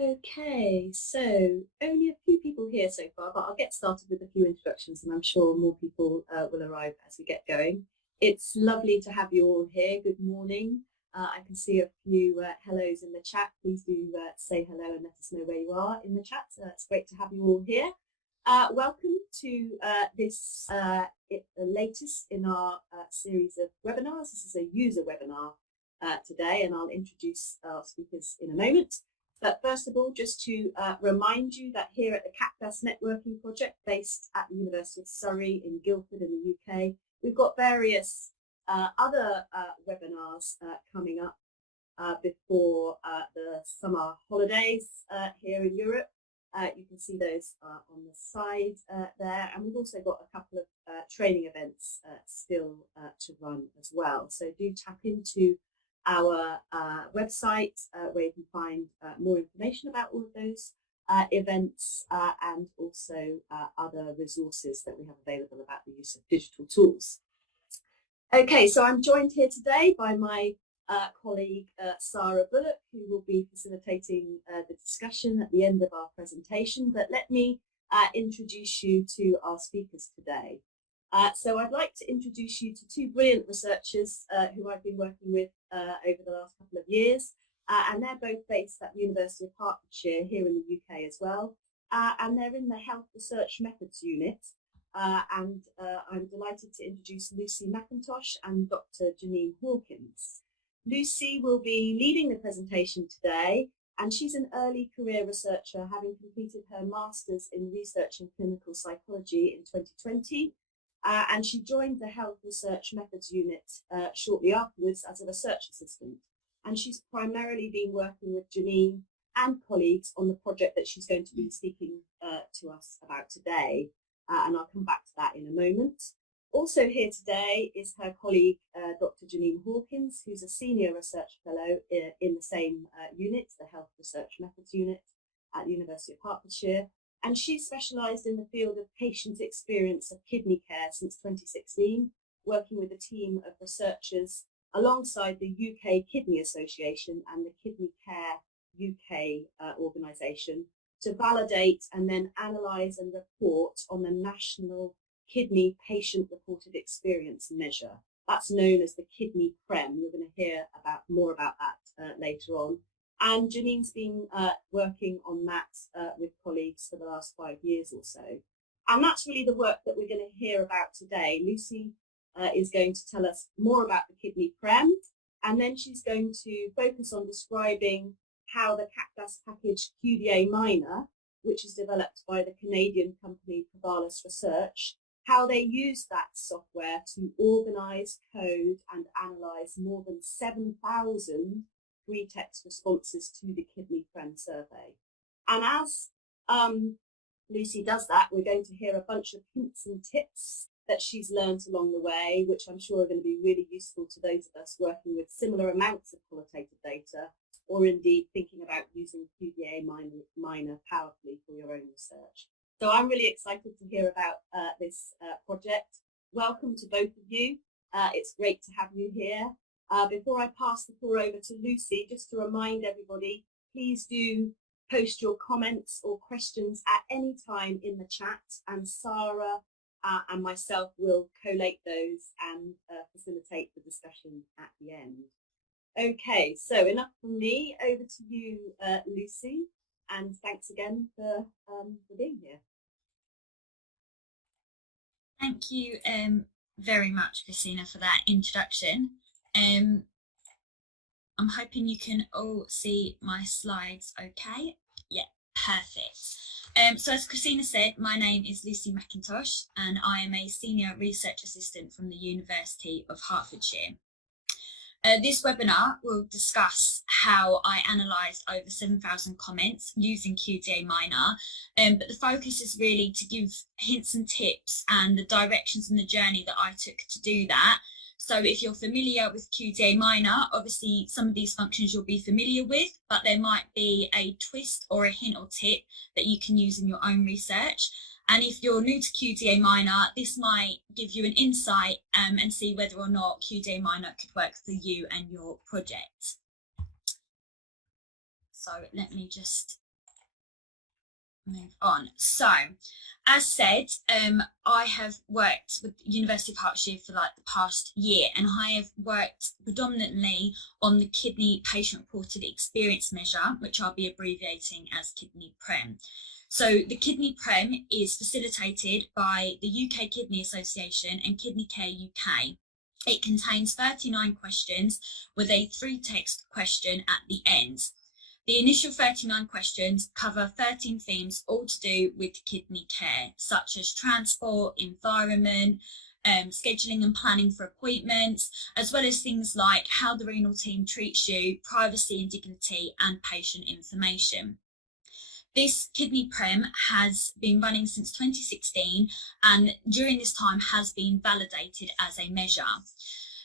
Okay, so only a few people here so far, but I'll get started with a few introductions and I'm sure more people will arrive as we get going. It's lovely to have you all here. Good morning. I can see a few hellos in the chat. Please do say hello and let us know where you are in the chat. It's great to have you all here. Welcome to this the latest in our series of webinars. This is a user webinar today, and I'll introduce our speakers in a moment. But first of all, just to remind you that here at the CAQDAS networking project based at the University of Surrey in Guildford in the UK, we've got various other webinars coming up before the summer holidays here in Europe. You can see those on the side there, and we've also got a couple of training events still to run as well. So do tap into our website where you can find more information about all of those events and also other resources that we have available about the use of digital tools. Okay, so I'm joined here today by my colleague Sarah Bullock, who will be facilitating the discussion at the end of our presentation. But let me introduce you to our speakers today. So I'd like to introduce you to two brilliant researchers who I've been working with over the last couple of years, and they're both based at the University of Hertfordshire here in the UK as well, and they're in the Health Research Methods Unit, and I'm delighted to introduce Lucy McIntosh and Dr. Janine Hawkins. Lucy will be leading the presentation today, and she's an early career researcher, having completed her Masters in Research and Clinical Psychology in 2020. And she joined the Health Research Methods Unit shortly afterwards as a research assistant. And she's primarily been working with Janine and colleagues on the project that she's going to be speaking to us about today. And I'll come back to that in a moment. Also here today is her colleague, Dr. Janine Hawkins, who's a senior research fellow in the same unit, the Health Research Methods Unit at the University of Hertfordshire. And she's specialised in the field of patient experience of kidney care since 2016, working with a team of researchers alongside the UK Kidney Association and the Kidney Care UK organisation to validate and then analyse and report on the National Kidney Patient Reported Experience Measure. That's known as the Kidney Prem. You're going to hear more about that later on. And Janine's been working on that with colleagues for the last 5 years or so. And that's really the work that we're going to hear about today. Lucy is going to tell us more about the Kidney Prem, and then she's going to focus on describing how the CAQDAS package QDA Miner, which is developed by the Canadian company Provalis Research, how they use that software to organise, code and analyse more than 7,000 free text responses to the Kidney Prem survey. And as Lucy does that, we're going to hear a bunch of hints and tips that she's learned along the way, which I'm sure are going to be really useful to those of us working with similar amounts of qualitative data, or indeed thinking about using QDA Miner powerfully for your own research. So I'm really excited to hear about this project. Welcome to both of you. It's great to have you here. Before I pass the floor over to Lucy, just to remind everybody, please do post your comments or questions at any time in the chat, and Sarah and myself will collate those and facilitate the discussion at the end. Okay, so enough from me. Over to you, Lucy, and thanks again for being here. Thank you very much, Christina, for that introduction. I'm hoping you can all see my slides okay. Yeah, perfect. So as Christina said, my name is Lucy McIntosh and I am a senior research assistant from the University of Hertfordshire. This webinar will discuss how I analysed over 7,000 comments using QDA Miner, but the focus is really to give hints and tips and the directions and the journey that I took to do that. So if you're familiar with QDA Miner, obviously some of these functions you'll be familiar with, but there might be a twist or a hint or tip that you can use in your own research. And if you're new to QDA Miner, this might give you an insight and see whether or not QDA Miner could work for you and your project. So let me just move on. So, as said, I have worked with the University of Hertfordshire for like the past year, and I have worked predominantly on the kidney patient reported experience measure, which I'll be abbreviating as Kidney Prem. So the Kidney Prem is facilitated by the UK Kidney Association and Kidney Care UK. It contains 39 questions with a 3-text question at the end. The initial 39 questions cover 13 themes, all to do with kidney care, such as transport, environment, scheduling and planning for appointments, as well as things like how the renal team treats you, privacy and dignity, and patient information. This Kidney Prem has been running since 2016, and during this time has been validated as a measure.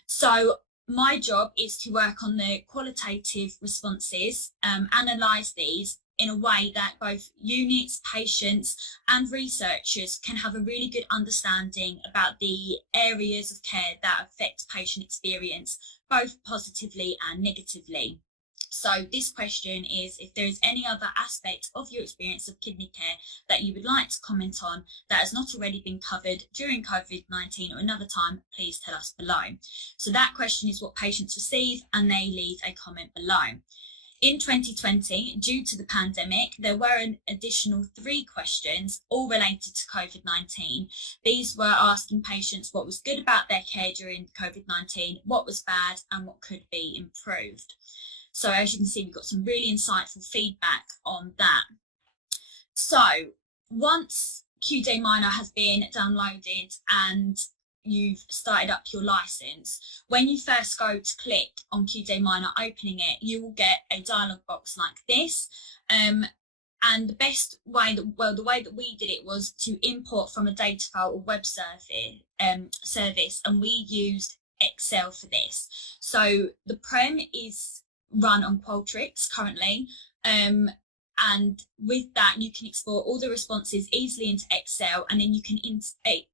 So my job is to work on the qualitative responses, analyse these in a way that both units, patients and researchers can have a really good understanding about the areas of care that affect patient experience, both positively and negatively. So this question is, if there is any other aspect of your experience of kidney care that you would like to comment on that has not already been covered during COVID-19 or another time, please tell us below. So that question is what patients receive, and they leave a comment below. In 2020, due to the pandemic, there were an additional 3 questions, all related to COVID-19. These were asking patients what was good about their care during COVID-19, what was bad, and what could be improved. So as you can see, we've got some really insightful feedback on that. So once QDA Miner has been downloaded and you've started up your license, when you first go to click on QDA Miner, opening it, you will get a dialog box like this. And the best way that, the way that we did it was to import from a data file or web service, and we used Excel for this. So the Prem is run on Qualtrics currently, and with that you can export all the responses easily into Excel, and then you can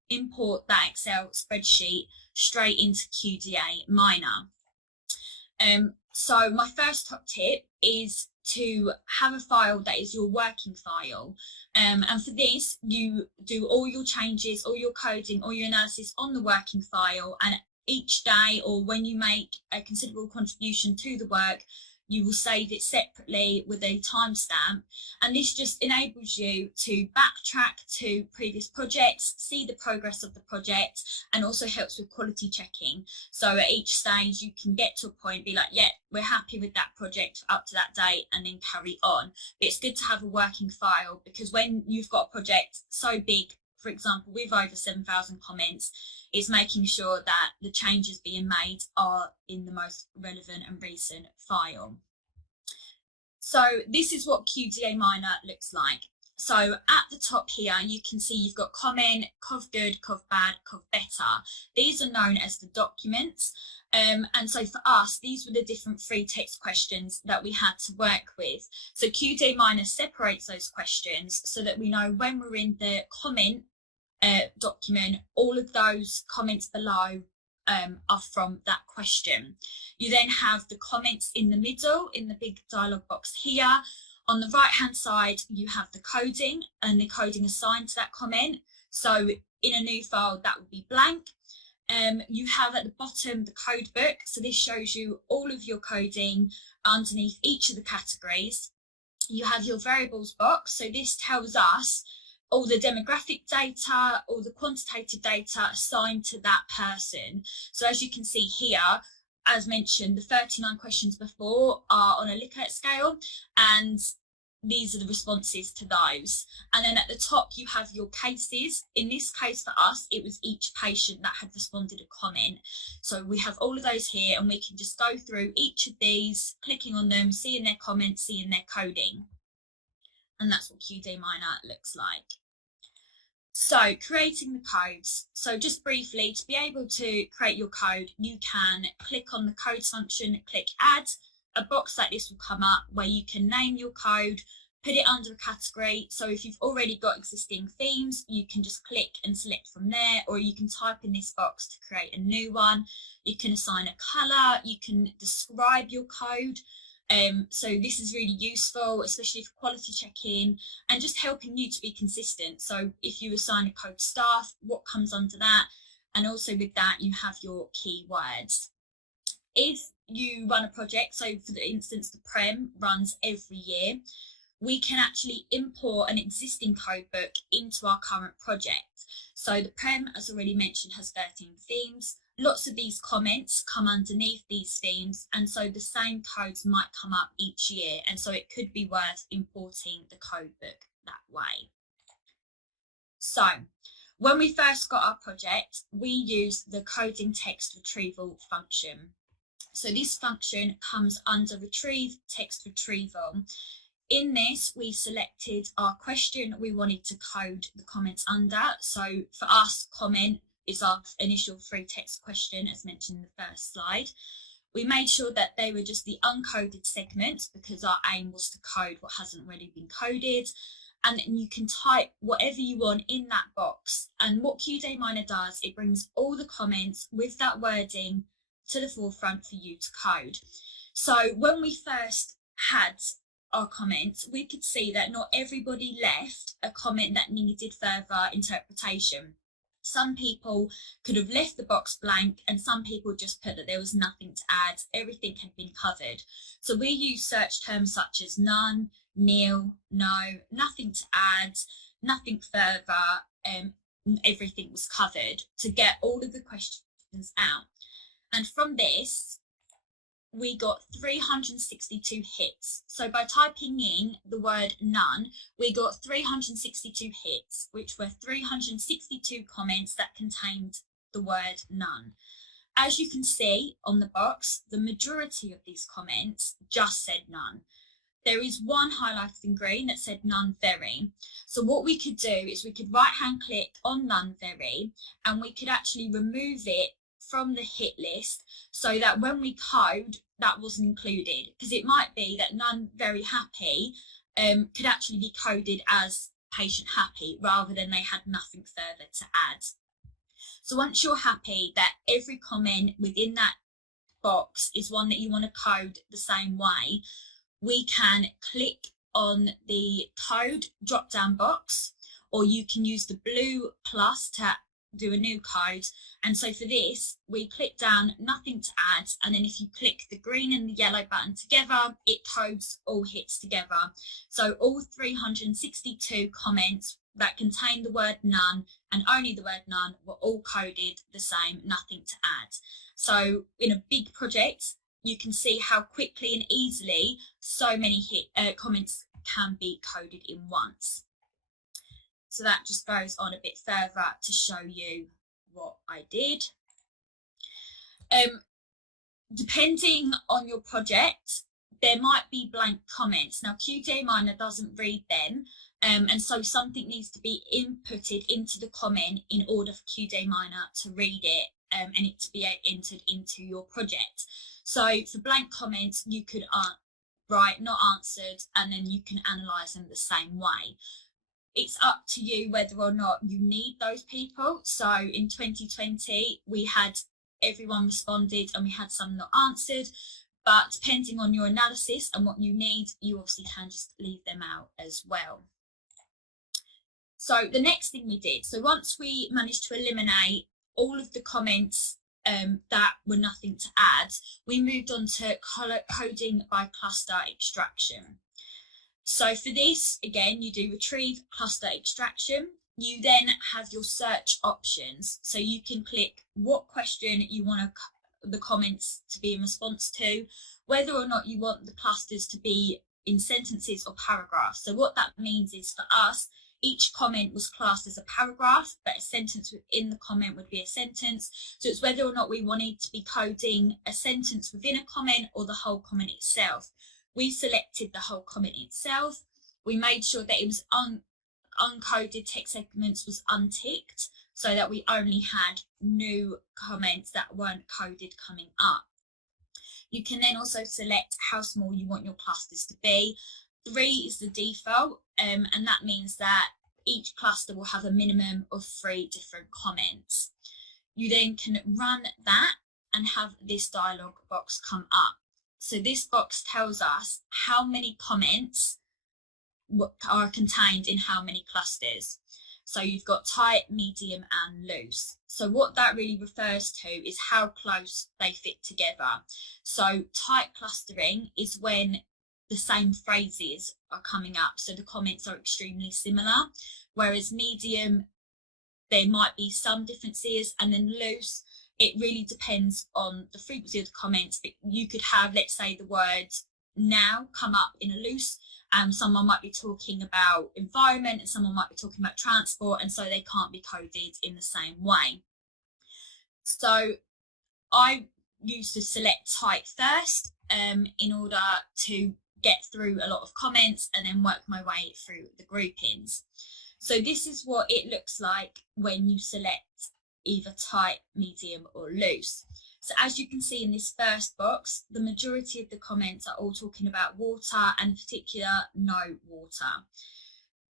import that Excel spreadsheet straight into QDA Miner. So my first top tip is to have a file that is your working file, and for this you do all your changes, all your coding, all your analysis on the working file, and each day, or when you make a considerable contribution to the work, you will save it separately with a timestamp, and this just enables you to backtrack to previous projects, see the progress of the project, and also helps with quality checking. So at each stage you can get to a point, be like, yeah, we're happy with that project up to that date, and then carry on. But it's good to have a working file, because when you've got a project so big, for example, with over 7,000 comments, it's making sure that the changes being made are in the most relevant and recent file. So this is what QDA Miner looks like. So at the top here, you can see you've got comment, cov good, cov bad, cov better. These are known as the documents. And so for us, these were the different free text questions that we had to work with. So QDA Miner separates those questions so that we know when we're in the comment document, all of those comments below are from that question. You then have the comments in the middle, in the big dialog box here. On the right hand side, you have the coding, and the coding assigned to that comment. So in a new file, that would be blank. You have at the bottom the code book. So this shows you all of your coding underneath each of the categories. You have your variables box. So this tells us all the demographic data, all the quantitative data assigned to that person. So as you can see here, as mentioned, the 39 questions before are on a Likert scale, and these are the responses to those. And then at the top you have your cases. In this case for us, it was each patient that had responded a comment. So we have all of those here, and we can just go through each of these, clicking on them, seeing their comments, seeing their coding. And that's what QDA Miner looks like. So creating the codes. So just briefly, to be able to create your code, you can click on the codes function, click add. A box like this will come up where you can name your code, put it under a category. So if you've already got existing themes, you can just click and select from there, or you can type in this box to create a new one. You can assign a colour, you can describe your code. So this is really useful, especially for quality checking and just helping you to be consistent. So if you assign a code staff, what comes under that? And also with that, you have your keywords. If you run a project, so for instance, the Prem runs every year, we can actually import an existing codebook into our current project. So the Prem, as already mentioned, has 13 themes. Lots of these comments come underneath these themes, and so the same codes might come up each year, and so it could be worth importing the codebook that way. So when we first got our project, we used the coding text retrieval function. So this function comes under retrieve text retrieval. In this, we selected our question we wanted to code the comments under. So for us, comment is our initial free text question, as mentioned in the first slide. We made sure that they were just the uncoded segments because our aim was to code what hasn't already been coded. And then you can type whatever you want in that box. And what QDA Miner does, it brings all the comments with that wording to the forefront for you to code. So when we first had our comments, we could see that not everybody left a comment that needed further interpretation. Some people could have left the box blank, and some people just put that there was nothing to add, everything had been covered. So we use search terms such as none, nil, no, nothing to add, nothing further, everything was covered to get all of the questions out. And from this, we got 362 hits. So by typing in the word none, we got 362 hits, which were 362 comments that contained the word none. As you can see on the box, the majority of these comments just said none. There is one highlighted in green that said none very. So what we could do is we could right hand click on none very, and we could actually remove it from the hit list so that when we code, that wasn't included, because it might be that none very happy could actually be coded as patient happy rather than they had nothing further to add. So once you're happy that every comment within that box is one that you want to code the same way, we can click on the code drop down box, or you can use the blue plus to do a new code. And so for this, we click down nothing to add, and then if you click the green and the yellow button together, it codes all hits together. So all 362 comments that contain the word none and only the word none were all coded the same, nothing to add. So in a big project, you can see how quickly and easily so many comments can be coded in once. So that just goes on a bit further to show you what I did. Depending on your project, there might be blank comments. Now, QDA Miner doesn't read them, and so something needs to be inputted into the comment in order for QDA Miner to read it and it to be entered into your project. So for blank comments, you could write not answered, and then you can analyse them the same way. It's up to you whether or not you need those people. So in 2020, we had everyone responded and we had some not answered, but depending on your analysis and what you need, you obviously can just leave them out as well. So the next thing we did, so once we managed to eliminate all of the comments that were nothing to add, we moved on to coding by cluster extraction. So for this, again, you do retrieve cluster extraction. You then have your search options. So you can click what question you want the comments to be in response to, whether or not you want the clusters to be in sentences or paragraphs. So what that means is for us, each comment was classed as a paragraph, but a sentence within the comment would be a sentence. So it's whether or not we wanted to be coding a sentence within a comment or the whole comment itself. We selected the whole comment itself. We made sure that it was uncoded text segments was unticked so that we only had new comments that weren't coded coming up. You can then also select how small you want your clusters to be. 3 is the default, and that means that each cluster will have a minimum of 3 different comments. You then can run that and have this dialog box come up. So this box tells us how many comments are contained in how many clusters. So you've got tight, medium and loose. So what that really refers to is how close they fit together. So tight clustering is when the same phrases are coming up, so the comments are extremely similar, whereas medium, there might be some differences, and then loose, it really depends on the frequency of the comments. You could have, let's say, the word now come up in a loose, someone might be talking about environment and someone might be talking about transport, and so they can't be coded in the same way. So I used to select tight first in order to get through a lot of comments and then work my way through the groupings. So this is what it looks like when you select either tight, medium or loose. So as you can see in this first box, the majority of the comments are all talking about water, and in particular, no water.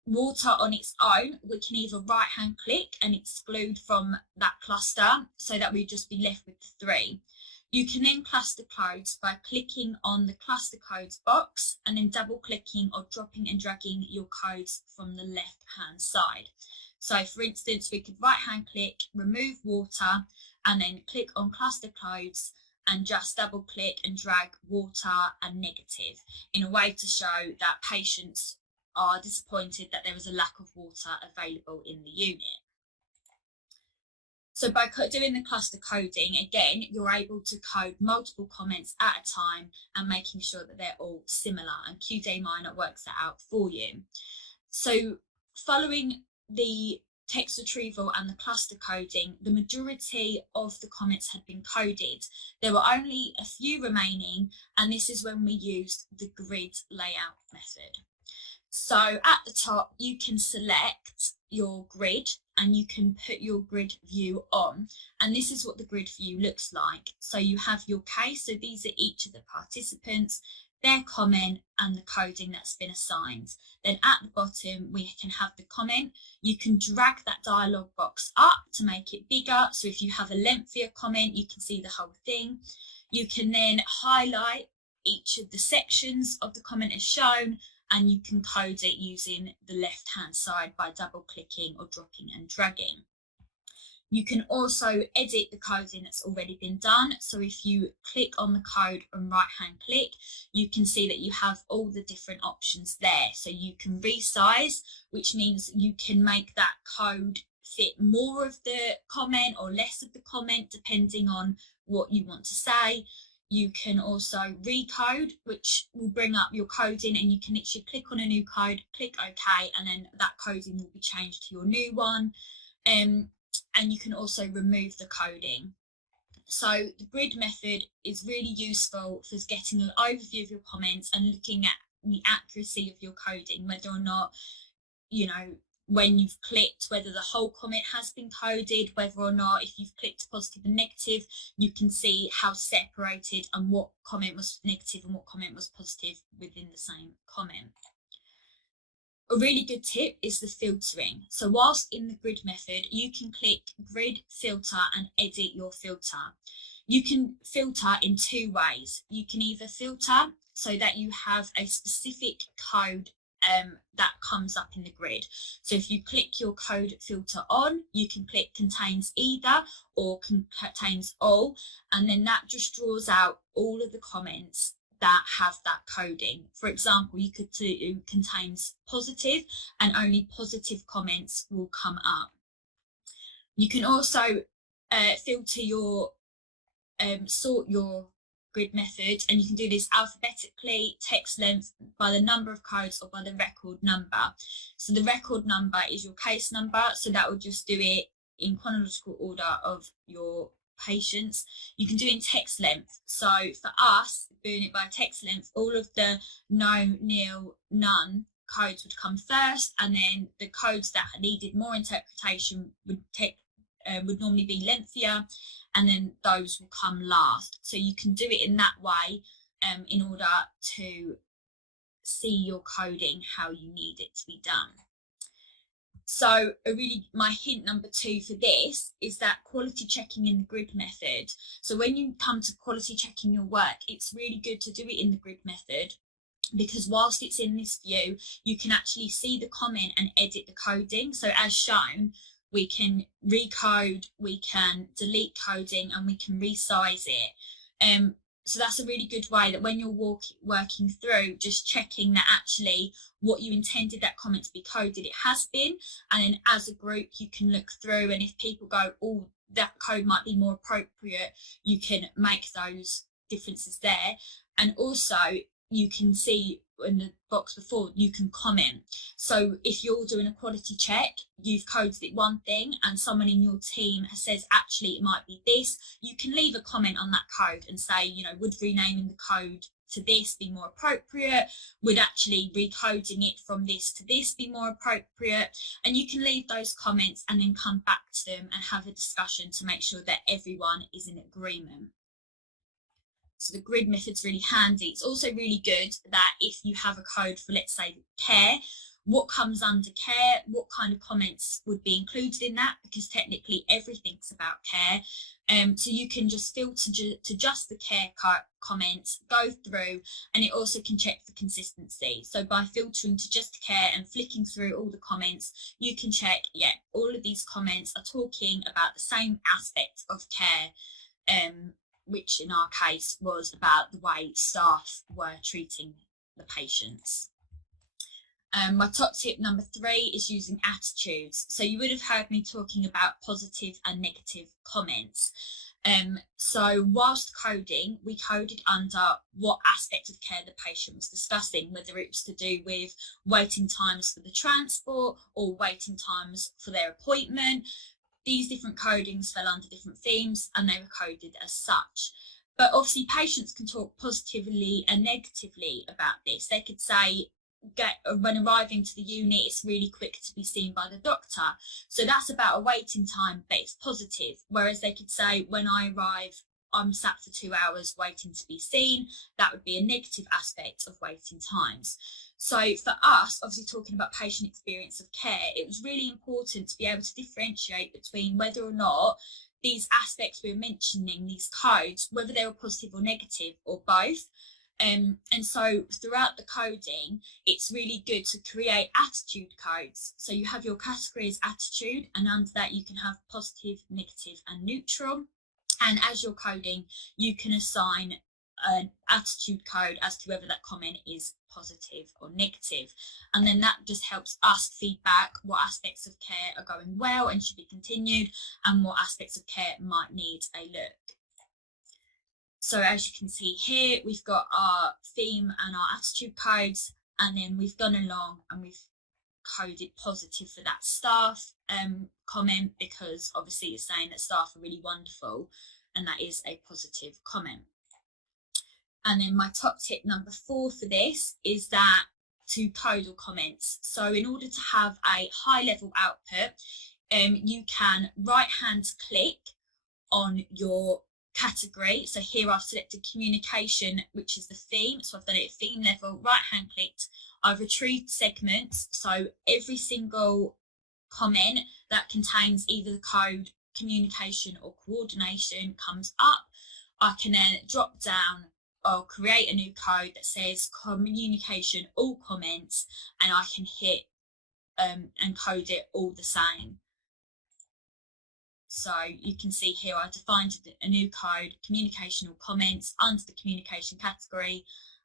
Water on its own, we can either right hand click and exclude from that cluster, so that we'd just be left with the 3. You can then cluster codes by clicking on the cluster codes box and then double clicking or dropping and dragging your codes from the left hand side. So for instance, we could right hand click, remove water, and then click on cluster codes and just double click and drag water and negative in a way to show that patients are disappointed that there is a lack of water available in the unit. So by doing the cluster coding, again, you're able to code multiple comments at a time and making sure that they're all similar, and QDA Miner works that out for you. So following the text retrieval and the cluster coding, the majority of the comments had been coded. There were only a few remaining, and this is when we used the grid layout method. So at the top, you can select your grid and you can put your grid view on, and this is what the grid view looks like. So you have your case, so these are each of the participants, their comment and the coding that's been assigned. Then at the bottom we can have the comment. You can drag that dialog box up to make it bigger, so if you have a lengthier comment you can see the whole thing. You can then highlight each of the sections of the comment as shown, and you can code it using the left hand side by double clicking or dropping and dragging. You can also edit the coding that's already been done. So if you click on the code and right hand click, you can see that you have all the different options there. So you can resize, which means you can make that code fit more of the comment or less of the comment depending on what you want to say. You can also recode, which will bring up your coding, and you can literally click on a new code, click OK, and then that coding will be changed to your new one. And you can also remove the coding. So the grid method is really useful for getting an overview of your comments and looking at the accuracy of your coding, whether or not, you know, when you've clicked, whether the whole comment has been coded, whether or not if you've clicked positive and negative, you can see how separated and what comment was negative and what comment was positive within the same comment. A really good tip is the filtering. So whilst in the grid method, you can click grid filter and edit your filter. You can filter in 2 ways. You can either filter so that you have a specific code that comes up in the grid. So if you click your code filter on, you can click contains either or contains all, and then that just draws out all of the comments that have that coding. For example, you could do contains positive, and only positive comments will come up. You can also filter your sort your grid method, and you can do this alphabetically, text length, by the number of codes, or by the record number. So the record number is your case number, so that will just do it in chronological order of your patients. You can do in text length. So for us, doing it by text length, all of the no, nil, none codes would come first, and then the codes that needed more interpretation would normally be lengthier, and then those will come last. So you can do it in that way in order to see your coding how you need it to be done. So my hint number 2 for this is that quality checking in the grid method. So when you come to quality checking your work, it's really good to do it in the grid method, because whilst it's in this view, you can actually see the comment and edit the coding. So as shown, we can recode, we can delete coding, and we can resize it. So that's a really good way that when you're working through, just checking that actually what you intended that comment to be coded, it has been. And then as a group, you can look through, and if people go, oh, that code might be more appropriate, you can make those differences there. And also, you can see in the box before, you can comment. So if you're doing a quality check, you've coded it one thing and someone in your team has says actually it might be this, you can leave a comment on that code and say, you know, would renaming the code to this be more appropriate? Would actually recoding it from this to this be more appropriate? And you can leave those comments and then come back to them and have a discussion to make sure that everyone is in agreement. So the grid method's really handy. It's also really good that if you have a code for, let's say, care, what comes under care, what kind of comments would be included in that, because technically everything's about care. So you can just filter to just the care comments, go through, and it also can check for consistency. So by filtering to just care and flicking through all the comments, you can check, yeah, all of these comments are talking about the same aspect of care, which in our case was about the way staff were treating the patients. My top tip number 3 is using attitudes. So you would have heard me talking about positive and negative comments. So whilst coding, we coded under what aspect of care the patient was discussing, whether it was to do with waiting times for the transport or waiting times for their appointment. These different codings fell under different themes and they were coded as such. But obviously patients can talk positively and negatively about this. They could say, when arriving to the unit, it's really quick to be seen by the doctor. So that's about a waiting time, but it's positive. Whereas they could say, when I arrive, I'm sat for 2 hours waiting to be seen. That would be a negative aspect of waiting times. So for us, obviously talking about patient experience of care, it was really important to be able to differentiate between whether or not these aspects we were mentioning, these codes, whether they were positive or negative or both. And so throughout the coding, it's really good to create attitude codes. So you have your category as attitude, and under that you can have positive, negative and neutral. And as you're coding, you can assign an attitude code as to whether that comment is positive or negative. And then that just helps us feedback what aspects of care are going well and should be continued, and what aspects of care might need a look. So as you can see here, we've got our theme and our attitude codes, and then we've gone along and we've coded positive for that staff comment, because obviously it's saying that staff are really wonderful, and that is a positive comment. And then my top tip number 4 for this is that to code all comments. So in order to have a high level output, you can right hand click on your category. So here I've selected communication, which is the theme. So I've done it at theme level, right hand clicked. I've retrieved segments. So every single comment that contains either the code communication or coordination comes up. I can then drop down or create a new code that says communication all comments, and I can hit and code it all the same. So you can see here I defined a new code, communication all comments, under the communication category.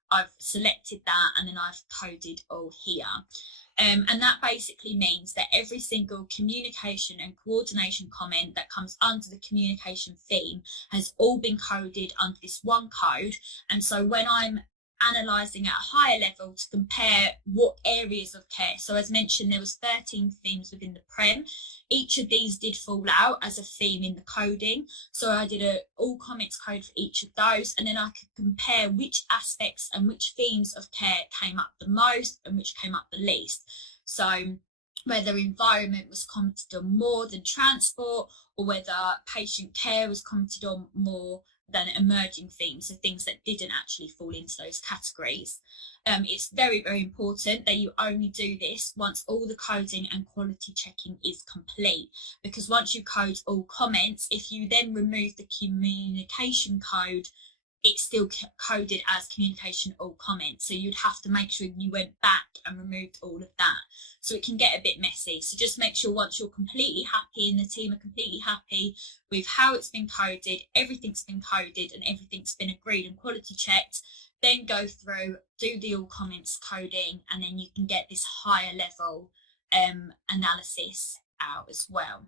I've selected that and then I've coded all here. And that basically means that every single communication and coordination comment that comes under the communication theme has all been coded under this one code. And so when I'm analysing at a higher level to compare what areas of care, so as mentioned, there was 13 themes within the Prem. Each of these did fall out as a theme in the coding, so I did a all comments code for each of those, and then I could compare which aspects and which themes of care came up the most and which came up the least. So whether environment was commented on more than transport, or whether patient care was commented on more than emerging themes, so things that didn't actually fall into those categories. It's very, very important that you only do this once all the coding and quality checking is complete, because once you code all comments, if you then remove the communication code, it's still coded as communication all comments. So you'd have to make sure you went back and removed all of that. So it can get a bit messy. So just make sure once you're completely happy and the team are completely happy with how it's been coded, everything's been coded and everything's been agreed and quality checked, then go through, do the all comments coding, and then you can get this higher level analysis out as well.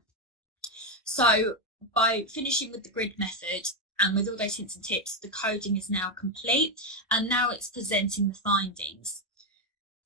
So by finishing with the grid method, and with all those hints and tips, the coding is now complete, and now it's presenting the findings.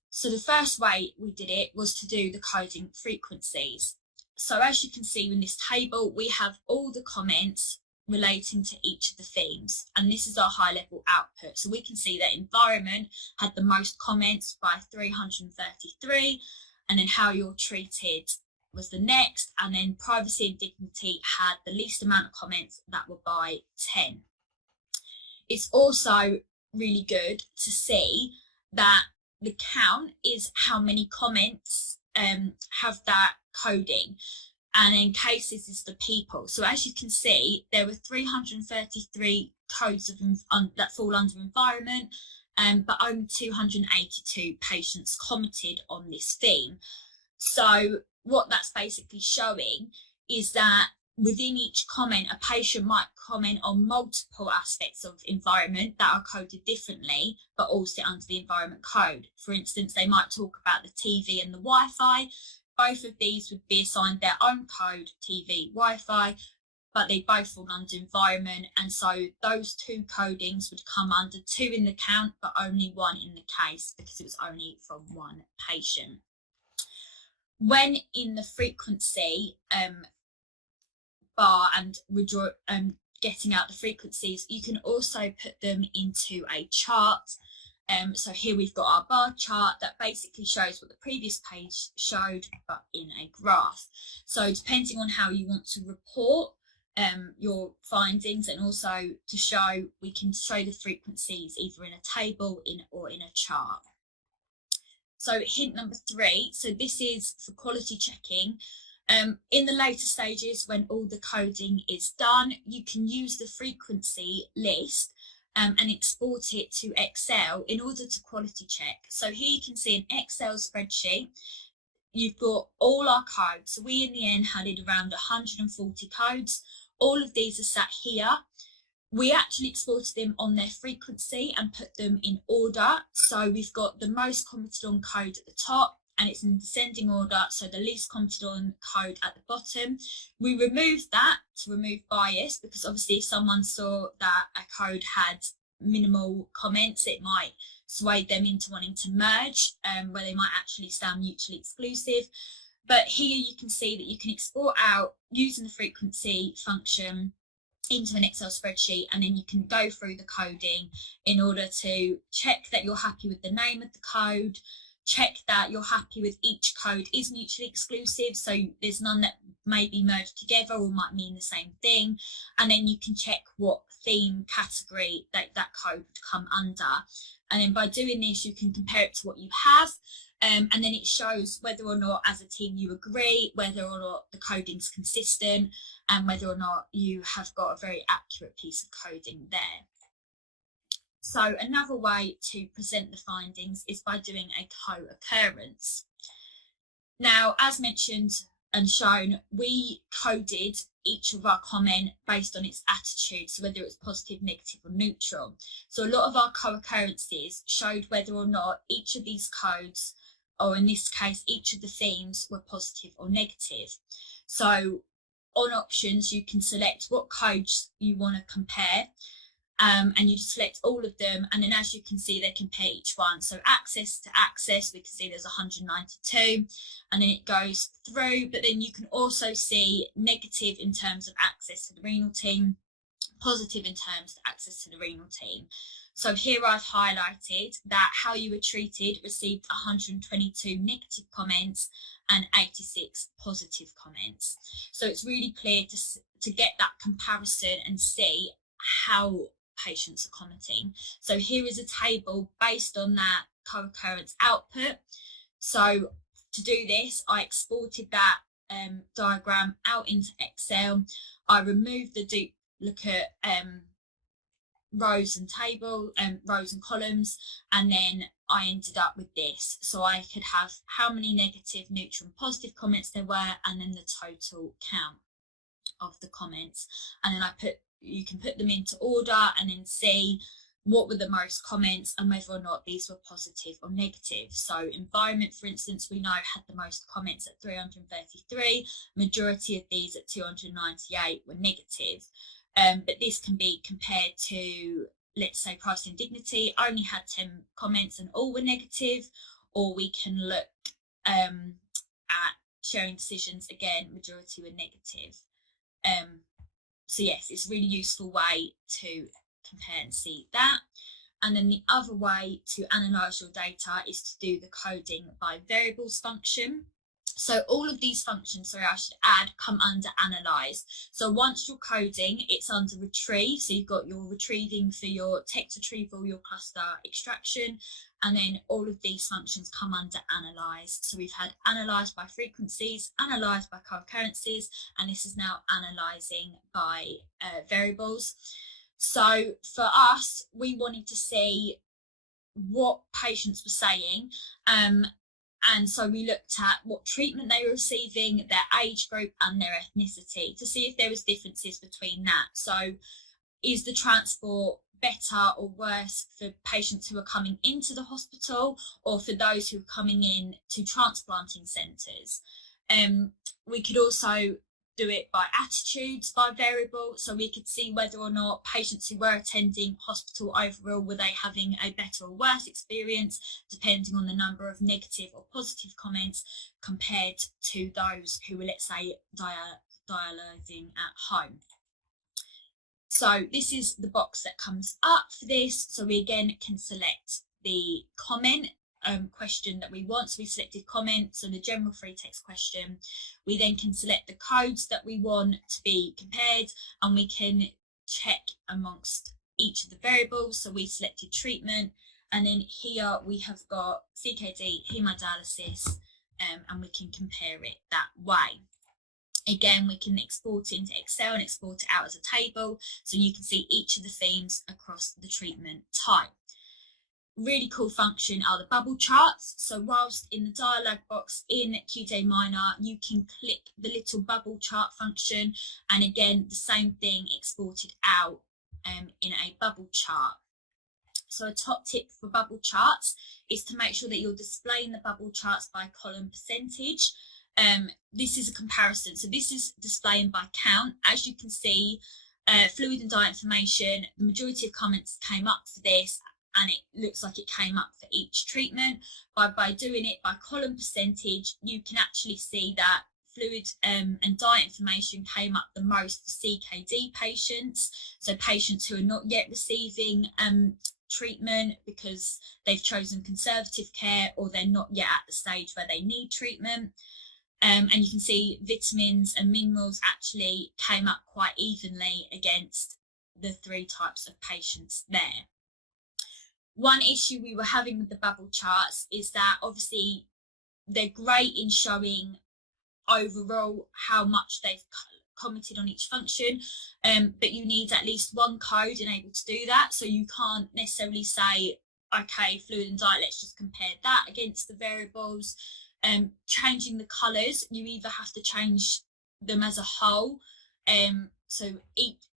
So the first way we did it was to do the coding frequencies. So as you can see in this table, we have all the comments relating to each of the themes, and this is our high level output. So we can see that environment had the most comments by 333, and then how you're treated was the next, and then privacy and dignity had the least amount of comments, that were by 10. It's also really good to see that the count is how many comments have that coding, and in cases is the people. So as you can see, there were 333 codes that fall under environment, but only 282 patients commented on this theme. So what that's basically showing is that within each comment, a patient might comment on multiple aspects of environment that are coded differently, but all sit under the environment code. For instance, they might talk about the TV and the Wi-Fi. Both of these would be assigned their own code, TV, Wi-Fi, but they both fall under environment. And so those two codings would come under 2 in the count, but only 1 in the case, because it was only from one patient. When in the frequency bar and getting out the frequencies, you can also put them into a chart. So here we've got our bar chart that basically shows what the previous page showed, but in a graph. So depending on how you want to report your findings, and also to show, we can show the frequencies either in a table or in a chart. So hint number 3, so this is for quality checking. In the later stages, when all the coding is done, you can use the frequency list and export it to Excel in order to quality check. So here you can see an Excel spreadsheet. You've got all our codes. So we in the end had it around 140 codes. All of these are sat here. We actually exported them on their frequency and put them in order. So we've got the most commented on code at the top, and it's in descending order, so the least commented on code at the bottom. We removed that to remove bias, because obviously if someone saw that a code had minimal comments, it might sway them into wanting to merge, where they might actually stand mutually exclusive. But here you can see that you can export out using the frequency function into an Excel spreadsheet, and then you can go through the coding in order to check that you're happy with the name of the code, check that you're happy with each code is mutually exclusive, so there's none that may be merged together or might mean the same thing, and then you can check what theme category that code would come under. And then by doing this, you can compare it to what you have, and then it shows whether or not as a team you agree, whether or not the coding's consistent, and whether or not you have got a very accurate piece of coding there. So another way to present the findings is by doing a co-occurrence. Now, as mentioned and shown, we coded each of our comment based on its attitude, so whether it was positive, negative or neutral. So a lot of our co-occurrences showed whether or not each of these codes, or in this case, each of the themes, were positive or negative. So on options, you can select what codes you want to compare, and you just select all of them, and then as you can see, they compare each one. So access to access, we can see there's 192, and then it goes through, but then you can also see negative in terms of access to the renal team, positive in terms of access to the renal team. So here I've highlighted that how you were treated received 122 negative comments and 86 positive comments. So it's really clear to get that comparison and see how patients are commenting. So here is a table based on that co-occurrence output. So to do this, I exported that diagram out into Excel. I removed the duplicate rows and rows and columns, and then I ended up with this. So I could have how many negative, neutral and positive comments there were, and then the total count of the comments. And then you can put them into order and then see what were the most comments and whether or not these were positive or negative. So environment, for instance, we know had the most comments at 333. Majority of these at 298 were negative. But this can be compared to, let's say, price and dignity only had 10 comments and all were negative, or we can look at sharing decisions, again, majority were negative. So yes, it's a really useful way to compare and see that. And then the other way to analyse your data is to do the coding by variables function. So all of these functions, sorry, I should add, come under analyse. So once you're coding, it's under retrieve. So you've got your retrieving for your text retrieval, your cluster extraction, and then all of these functions come under analyse. So we've had analyse by frequencies, analyse by co-occurrences, and this is now analysing by variables. So for us, we wanted to see what patients were saying, and so we looked at what treatment they were receiving, their age group and their ethnicity, to see if there was differences between that. So is the transport better or worse for patients who are coming into the hospital or for those who are coming in to transplanting centres? We could also do it by attitudes, by variable, so we could see whether or not patients who were attending hospital overall, were they having a better or worse experience, depending on the number of negative or positive comments, compared to those who were, let's say, dialyzing at home. So this is the box that comes up for this. So we again can select the comment question that we want. So we selected comment, so the general free text question. We then can select the codes that we want to be compared, and we can check amongst each of the variables. So we selected treatment, and then here we have got CKD, hemodialysis, and we can compare it that way. Again, we can export it into Excel and export it out as a table, so you can see each of the themes across the treatment type. Really cool function are the bubble charts. So whilst in the dialog box in QDA Miner, you can click the little bubble chart function, and again, the same thing exported out in a bubble chart. So a top tip for bubble charts is to make sure that you're displaying the bubble charts by column percentage. This is a comparison. So this is displaying by count. As you can see, fluid and diet information, the majority of comments came up for this, and it looks like it came up for each treatment. By doing it by column percentage, you can actually see that fluid and diet information came up the most for CKD patients, so patients who are not yet receiving treatment because they've chosen conservative care, or they're not yet at the stage where they need treatment. And you can see vitamins and minerals actually came up quite evenly against the three types of patients there. One issue we were having with the bubble charts is that obviously they're great in showing overall how much they've commented on each function, but you need at least one code and able to do that. So you can't necessarily say, okay, fluid and diet, let's just compare that against the variables. Changing the colours, you either have to change them as a whole,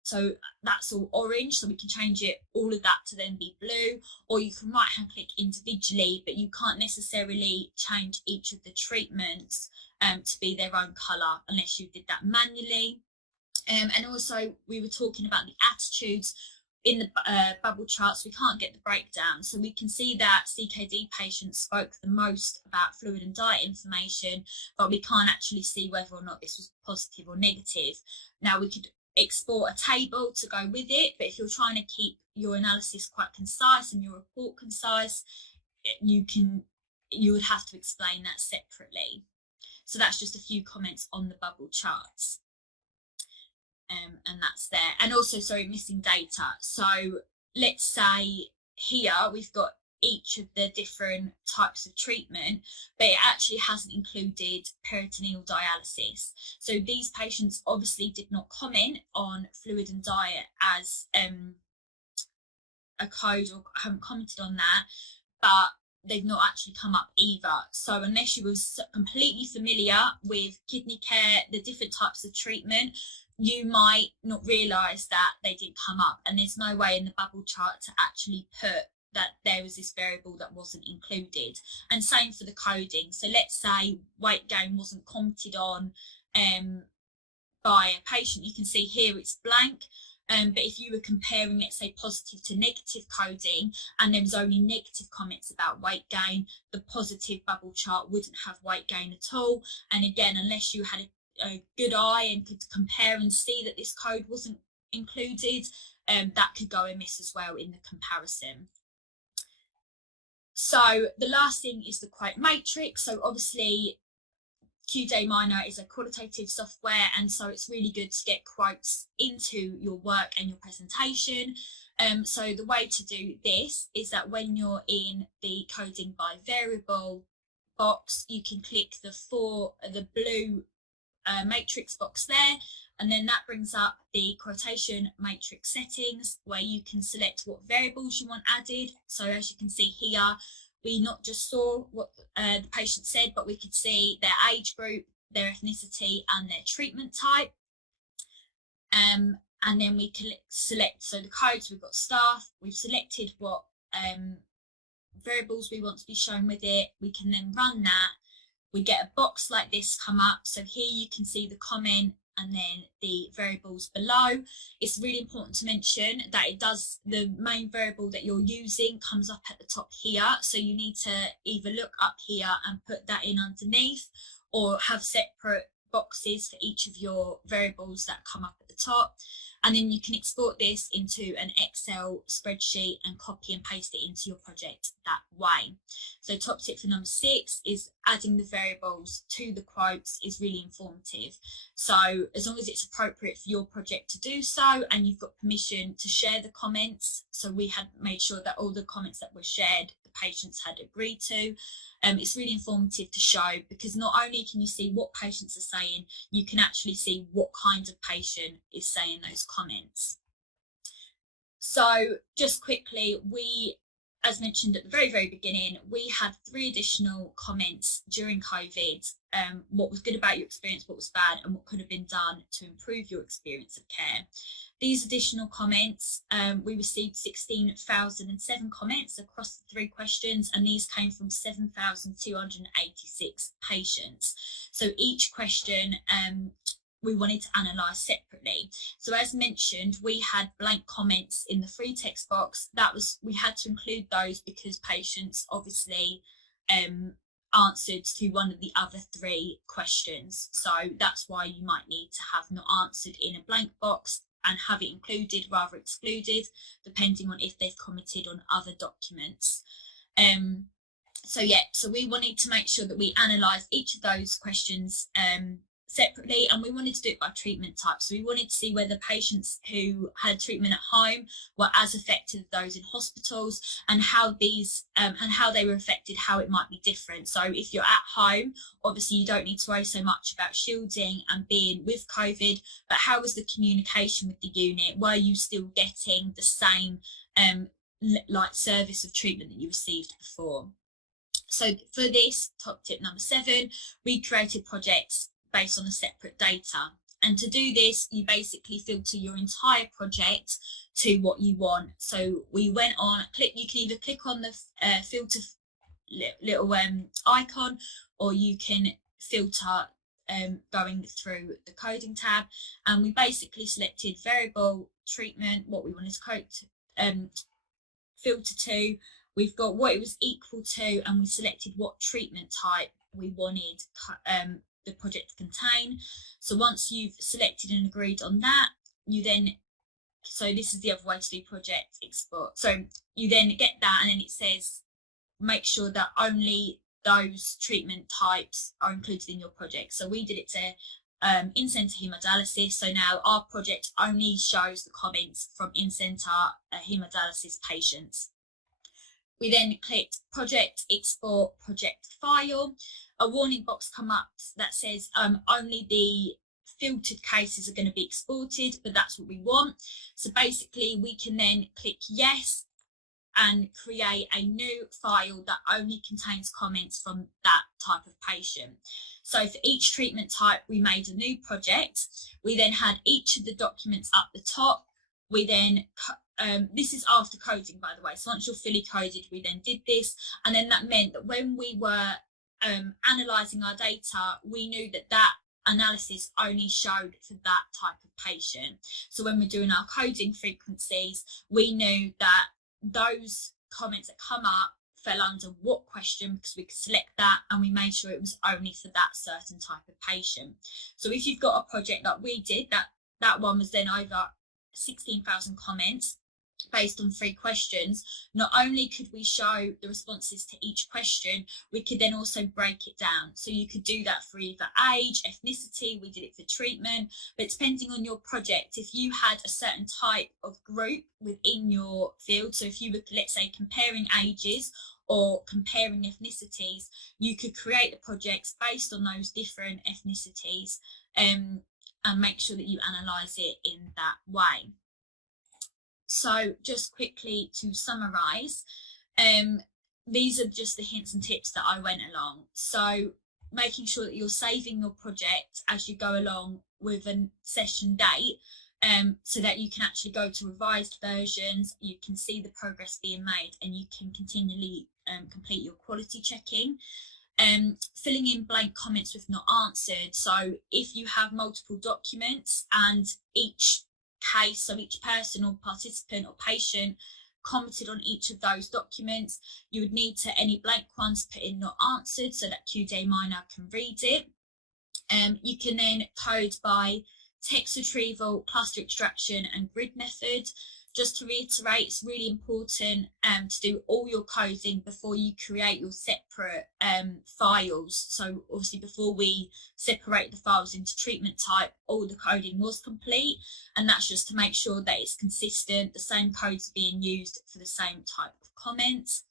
so that's all orange, so we can change it, all of that, to then be blue, or you can right hand click individually, but you can't necessarily change each of the treatments to be their own colour unless you did that manually. And also we were talking about the attitudes in the bubble charts. We can't get the breakdown, so we can see that CKD patients spoke the most about fluid and diet information, but we can't actually see whether or not this was positive or negative. Now we could export a table to go with it, but if you're trying to keep your analysis quite concise and your report concise, you would have to explain that separately. So that's just a few comments on the bubble charts. and that's there. And also, sorry, missing data. So let's say here we've got each of the different types of treatment, but it actually hasn't included peritoneal dialysis. So these patients obviously did not comment on fluid and diet as a code, or haven't commented on that, but they've not actually come up either. So unless you were completely familiar with kidney care, the different types of treatment, you might not realise that they didn't come up, and there's no way in the bubble chart to actually put that there was this variable that wasn't included. And same for the coding. So let's say weight gain wasn't commented on by a patient. You can see here it's blank. But if you were comparing, let's say, positive to negative coding, and there was only negative comments about weight gain, the positive bubble chart wouldn't have weight gain at all. And again, unless you had a good eye and could compare and see that this code wasn't included, that could go amiss as well in the comparison. So the last thing is the quote matrix. So obviously QDA Miner is a qualitative software, and so it's really good to get quotes into your work and your presentation. So the way to do this is that when you're in the coding by variable box, you can click the blue matrix box there, and then that brings up the quotation matrix settings, where you can select what variables you want added. So as you can see here, we not just saw what the patient said, but we could see their age group, their ethnicity, and their treatment type. And then we can select, so the codes, we've got staff, we've selected what variables we want to be shown with it. We can then run that. We get a box like this come up. So here you can see the comment and then the variables below. It's really important to mention that the main variable that you're using comes up at the top here. So you need to either look up here and put that in underneath, or have separate boxes for each of your variables that come up at the top. And then you can export this into an Excel spreadsheet and copy and paste it into your project that way. So top tip for number 6 is adding the variables to the quotes is really informative. So as long as it's appropriate for your project to do so, and you've got permission to share the comments. So we had made sure that all the comments that were shared, the patients had agreed to. It's really informative to show, because not only can you see what patients are saying, you can actually see what kind of patient is saying those comments. So just quickly, as mentioned at the very beginning, we had 3 additional comments during COVID. What was good about your experience, what was bad, and what could have been done to improve your experience of care. These additional comments, we received 16,007 comments across the 3 questions, and these came from 7,286 patients. So each question we wanted to analyse separately. So as mentioned, we had blank comments in the free text box. We had to include those because patients obviously answered to one of the other 3 questions. So that's why you might need to have not answered in a blank box and have it included rather excluded, depending on if they've commented on other documents. So we wanted to make sure that we analysed each of those questions separately, and we wanted to do it by treatment type. So we wanted to see whether patients who had treatment at home were as affected as those in hospitals, and how they were affected, how it might be different. So if you're at home, obviously you don't need to worry so much about shielding and being with COVID, but how was the communication with the unit? Were you still getting the same service of treatment that you received before? So for this top tip number 7, we created projects based on the separate data. And to do this, you basically filter your entire project to what you want. So we went on, you can either click on the filter little icon, or you can filter going through the coding tab. And we basically selected variable treatment, what we wanted to filter to. We've got what it was equal to, and we selected what treatment type we wanted the project to contain. So once you've selected and agreed on that, so this is the other way to do project export. So you then get that, and then it says make sure that only those treatment types are included in your project. So we did it to in-centre haemodialysis. So now our project only shows the comments from in-centre haemodialysis patients. We then clicked project, export project file. A warning box come up that says only the filtered cases are going to be exported, but that's what we want. So basically we can then click yes and create a new file that only contains comments from that type of patient. So for each treatment type, we made a new project. We then had each of the documents up the top. We then, this is after coding, by the way. So once you're fully coded, we then did this. And then that meant that when we were analysing our data, we knew that that analysis only showed for that type of patient. So when we're doing our coding frequencies, we knew that those comments that come up fell under what question, because we could select that, and we made sure it was only for that certain type of patient. So if you've got a project like we did, that one was then over 16,000 comments based on 3 questions. Not only could we show the responses to each question, we could then also break it down. So you could do that for either age, ethnicity, we did it for treatment, but depending on your project, if you had a certain type of group within your field, so if you were, let's say, comparing ages or comparing ethnicities, you could create the projects based on those different ethnicities and make sure that you analyse it in that way. So just quickly to summarise, these are just the hints and tips that I went along. So making sure that you're saving your project as you go along with a session date, so that you can actually go to revised versions, you can see the progress being made, and you can continually complete your quality checking. Filling in blank comments with not answered. So if you have multiple documents and each case, so each person or participant or patient commented on each of those documents, you would need to, any blank ones, put in not answered so that QDA Miner can read it. You can then code by text retrieval, cluster extraction and grid method. Just to reiterate, it's really important to do all your coding before you create your separate files. So obviously before we separate the files into treatment type, all the coding was complete, and that's just to make sure that it's consistent, the same codes are being used for the same type of comments.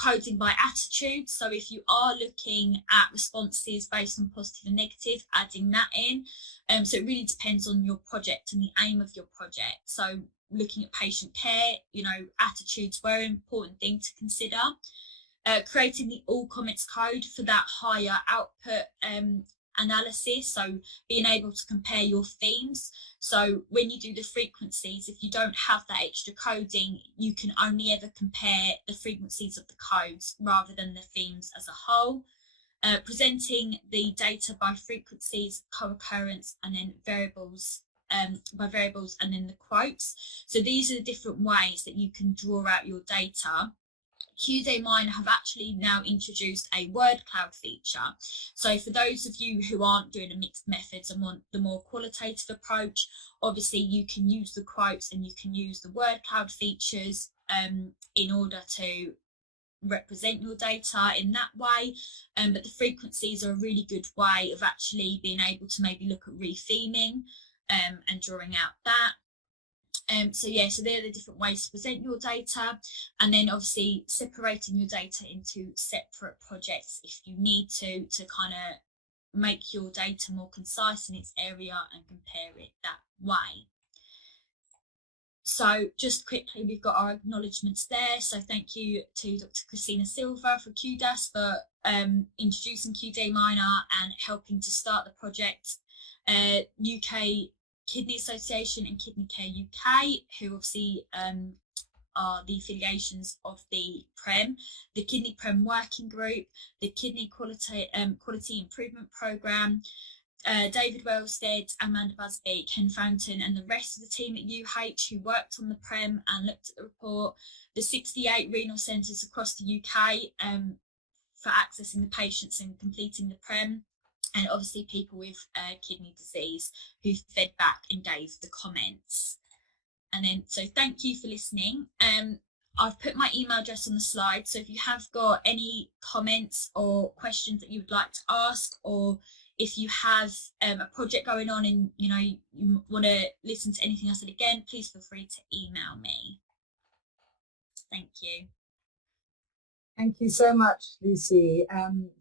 Coding by attitude, so if you are looking at responses based on positive and negative, adding that in. So it really depends on your project and the aim of your project. So looking at patient care, you know, attitudes were an important thing to consider. Creating the all comments code for that higher output analysis, so being able to compare your themes. So when you do the frequencies, if you don't have that extra coding, you can only ever compare the frequencies of the codes rather than the themes as a whole. Presenting the data by frequencies, co-occurrence, and then variables, by variables, and then the quotes. So these are the different ways that you can draw out your data. QDA Miner have actually now introduced a word cloud feature. So for those of you who aren't doing a mixed methods and want the more qualitative approach, obviously you can use the quotes and you can use the word cloud features in order to represent your data in that way. But the frequencies are a really good way of actually being able to maybe look at re-theming and drawing out that. So they're the different ways to present your data, and then obviously separating your data into separate projects if you need to kind of make your data more concise in its area and compare it that way. So just quickly, we've got our acknowledgements there. So thank you to Dr. Christina Silva for QDAS for introducing QDA Miner and helping to start the project. UK Kidney Association and Kidney Care UK, who obviously are the affiliations of the PREM, the Kidney PREM Working Group, the Kidney Quality Improvement Programme, David Wellstead, Amanda Busby, Ken Fountain, and the rest of the team at UH who worked on the PREM and looked at the report, the 68 renal centres across the UK for accessing the patients and completing the PREM, and obviously people with kidney disease who fed back and gave the comments. And then, so thank you for listening. I've put my email address on the slide, so if you have got any comments or questions that you would like to ask, or if you have a project going on and you want to listen to anything I said again, please feel free to email me. Thank you. Thank you so much, Lucy,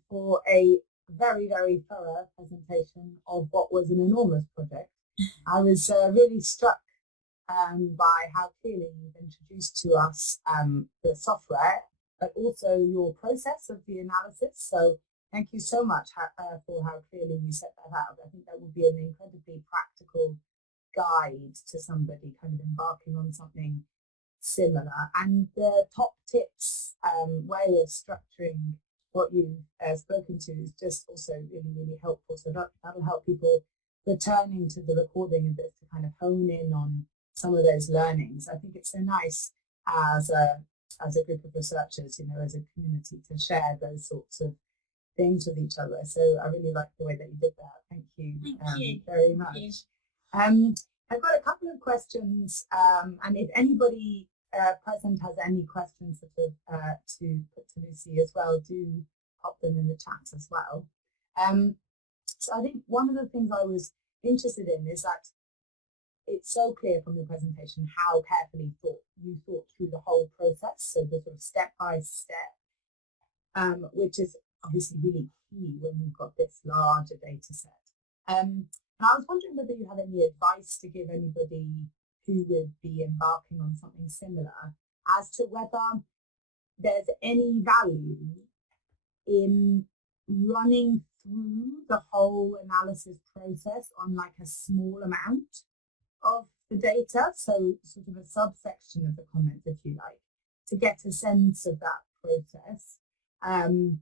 for a very, very thorough presentation of what was an enormous project. I was really struck by how clearly you've introduced to us the software, but also your process of the analysis. So thank you so much for how clearly you set that out. I think that would be an incredibly practical guide to somebody kind of embarking on something similar. And the top tips way of structuring what you've spoken to is just also really, really helpful. So that'll help people returning to the recording of this to kind of hone in on some of those learnings. I think it's so nice as a group of researchers, as a community, to share those sorts of things with each other. So I really like the way that you did that. Thank you, very much. I've got a couple of questions, and if anybody present has any questions to put to Lucy as well, do pop them in the chat as well. So I think one of the things I was interested in is that it's so clear from your presentation how carefully you thought through the whole process, so the sort of step by step, which is obviously really key when you've got this larger data set. And I was wondering whether you had any advice to give anybody who would be embarking on something similar as to whether there's any value in running through the whole analysis process on like a small amount of the data, so sort of a subsection of the comments, if you like, to get a sense of that process, and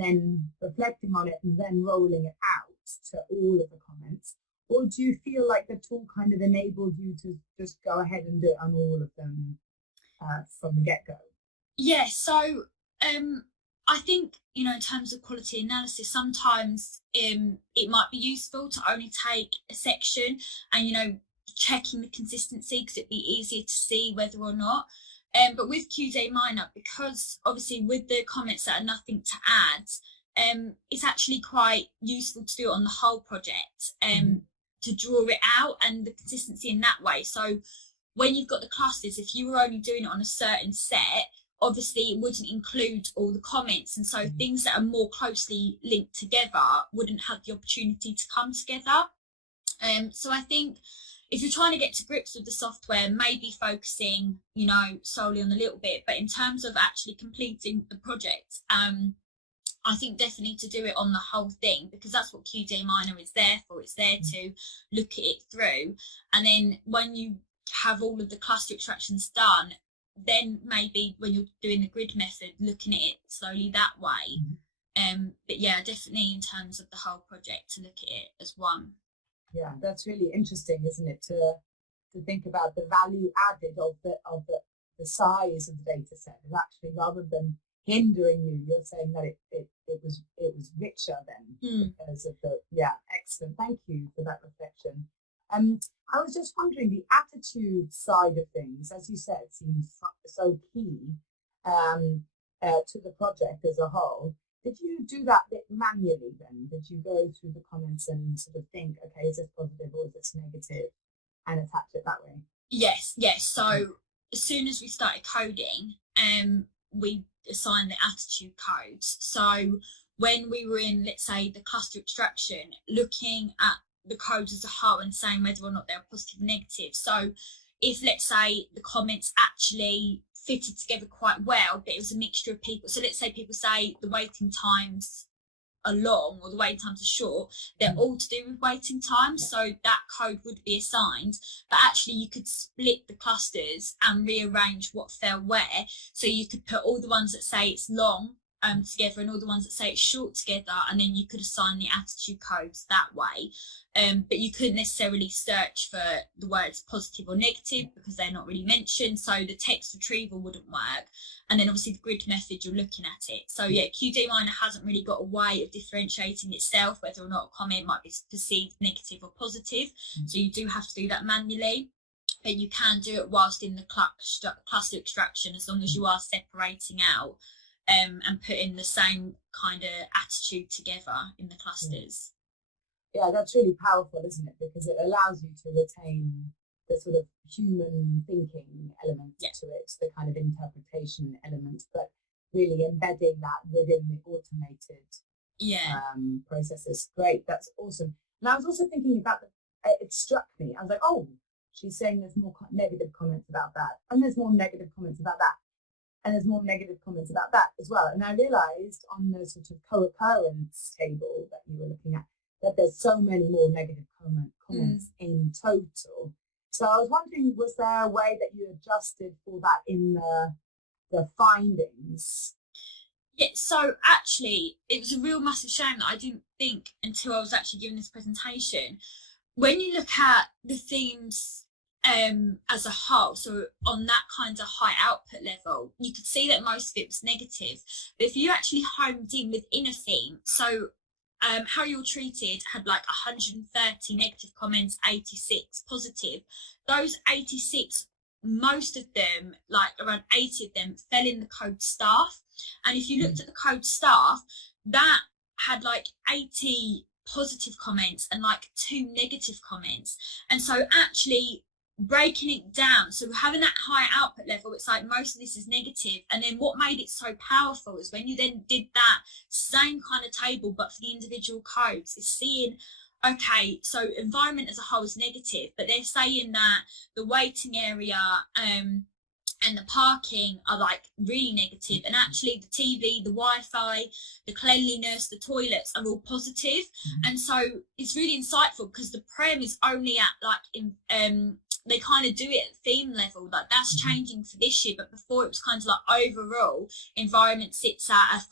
then reflecting on it and then rolling it out to all of the comments? Or do you feel like the tool kind of enabled you to just go ahead and do it on all of them from the get-go? Yeah, so I think, in terms of quality analysis, sometimes it might be useful to only take a section and, checking the consistency, because it'd be easier to see whether or not. But with QDA Miner, because obviously with the comments that are nothing to add, it's actually quite useful to do it on the whole project, to draw it out and the consistency in that way. So when you've got the clusters, if you were only doing it on a certain set, obviously it wouldn't include all the comments, and so things that are more closely linked together wouldn't have the opportunity to come together. So I think if you're trying to get to grips with the software, maybe focusing, solely on a little bit, but in terms of actually completing the project, I think definitely to do it on the whole thing, because that's what QDA Miner is there for. It's there to look at it through, and then when you have all of the cluster extractions done, then maybe when you're doing the grid method, looking at it slowly that way. But yeah, definitely in terms of the whole project, to look at it as one. Yeah, that's really interesting, isn't it, to think about the value added of the size of the data set. And actually, rather than hindering you, you're saying that it was richer then because of the excellent. Thank you for that reflection. I was just wondering, the attitude side of things, as you said, seems so key to the project as a whole. Did you do that bit manually then? Did you go through the comments and sort of think, okay, is this positive or is this negative, and attach it that way? Yes. So as soon as we started coding, we assigned the attitude codes. So when we were in, let's say, the cluster extraction, looking at the codes as a whole and saying whether or not they're positive or negative. So if, let's say, the comments actually fitted together quite well, but it was a mixture of people. So let's say people say the waiting times are long or the waiting times are short, they're all to do with waiting times. So that code would be assigned, but actually you could split the clusters and rearrange what fell where. So you could put all the ones that say it's long together and all the ones that say it's short together, and then you could assign the attitude codes that way. But you couldn't necessarily search for the words positive or negative because they're not really mentioned, so the text retrieval wouldn't work. And then obviously the grid method, you're looking at it. So yeah, QDA Miner hasn't really got a way of differentiating itself whether or not a comment might be perceived negative or positive. So you do have to do that manually, but you can do it whilst in the cluster extraction, as long as you are separating out and putting the same kind of attitude together in the clusters. Yeah, that's really powerful, isn't it? Because it allows you to retain the sort of human thinking element to it, the kind of interpretation element, but really embedding that within the automated processes. Great, that's awesome. And I was also thinking about it struck me. I was like, oh, she's saying there's more negative comments about that, and there's more negative comments about that, and there's more negative comments about that as well. And I realized on the sort of co-occurrence table that you were looking at that there's so many more negative comments in total. So I was wondering, was there a way that you adjusted for that in the findings? Yeah, so actually, it was a real massive shame that I didn't think until I was actually giving this presentation. When you look at the themes as a whole, so on that kind of high output level, you could see that most of it was negative. But if you actually homed in within a theme, so how you're treated had like 130 negative comments, 86 positive. Those 86, most of them, like around 80 of them, fell in the code staff. And if you looked at the code staff, that had like 80 positive comments and like 2 negative comments. And so actually breaking it down, so having that high output level, it's like most of this is negative. And then what made it so powerful is when you then did that same kind of table but for the individual codes, is seeing, okay, so environment as a whole is negative, but they're saying that the waiting area and the parking are like really negative, and actually the TV, the Wi-Fi, the cleanliness, the toilets are all positive. And so it's really insightful because the prem is only at like they kind of do it at theme level, like that's changing for this year, but before it was kind of like overall environment sits at a 5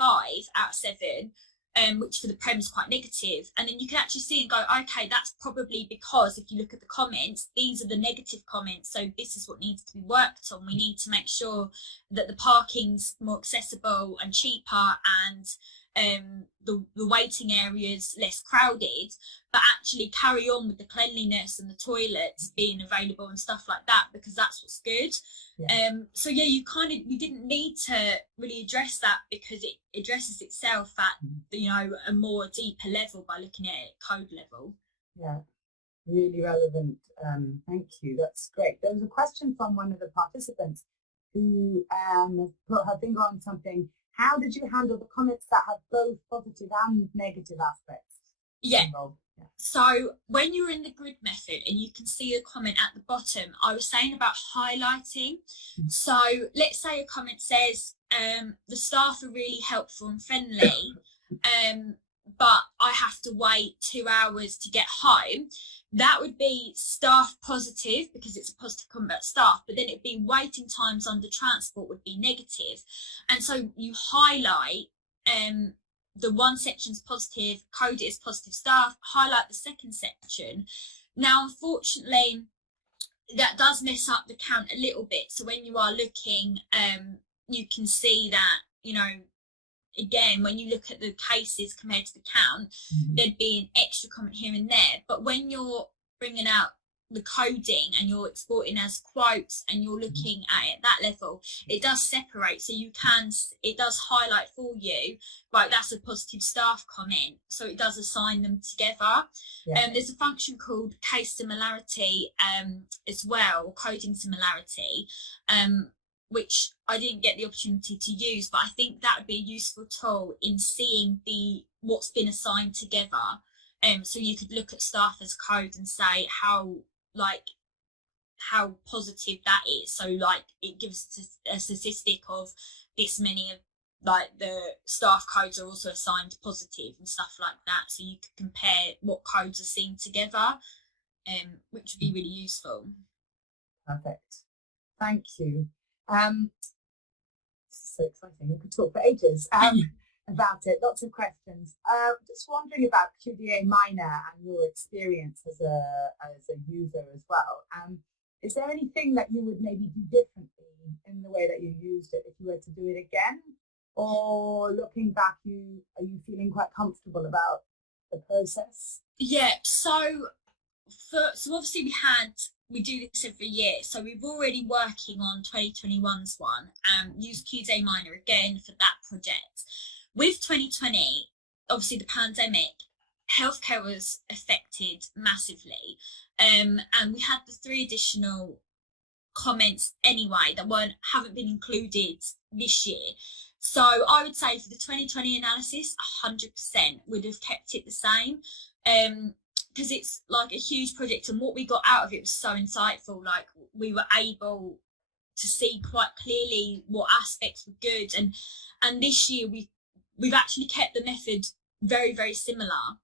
out of 7, which for the prem is quite negative. And then you can actually see and go, okay, that's probably because if you look at the comments, these are the negative comments, so this is what needs to be worked on. We need to make sure that the parking's more accessible and cheaper, and the waiting areas less crowded, but actually carry on with the cleanliness and the toilets being available and stuff like that, because that's what's good. So yeah, we didn't need to really address that because it addresses itself at a more deeper level by looking at it code level. Yeah, really relevant. Thank you, that's great. There was a question from one of the participants who put her finger on something. How did you handle the comments that have both positive and negative aspects involved? Yeah. So when you're in the grid method and you can see a comment at the bottom, I was saying about highlighting. So let's say a comment says, the staff are really helpful and friendly, but I have to wait 2 hours to get home. That would be staff positive because it's a positive comment about staff, but then it'd be waiting times under transport would be negative. And so you highlight the one section's positive, code is positive staff, highlight the second section. Now, unfortunately, that does mess up the count a little bit. So when you are looking, you can see that, again, when you look at the cases compared to the count, there'd be an extra comment here and there. But when you're bringing out the coding and you're exporting as quotes and you're looking at it at that level, it does separate. So it does highlight for you, right, that's a positive staff comment. So it does assign them together. There's a function called case similarity as well, or coding similarity, which I didn't get the opportunity to use, but I think that would be a useful tool in seeing what's been assigned together. So you could look at staff as code and say how positive that is. So like it gives a statistic of this many of like the staff codes are also assigned positive and stuff like that. So you could compare what codes are seen together, which would be really useful. Perfect. Thank you. So exciting. I could talk for ages about it. Lots of questions. Just wondering about QDA Miner and your experience as a user as well. Is there anything that you would maybe do differently in the way that you used it if you were to do it again? Or looking back, are you feeling quite comfortable about the process? Yeah, so obviously we do this every year, so we've already working on 2021's one and used QDA Miner again for that project. With 2020, obviously the pandemic, healthcare was affected massively, and we had the 3 additional comments anyway that haven't been included this year. So I would say for the 2020 analysis, 100% would have kept it the same, because it's like a huge project, and what we got out of it was so insightful. Like, we were able to see quite clearly what aspects were good, and this year we've actually kept the method very, very similar,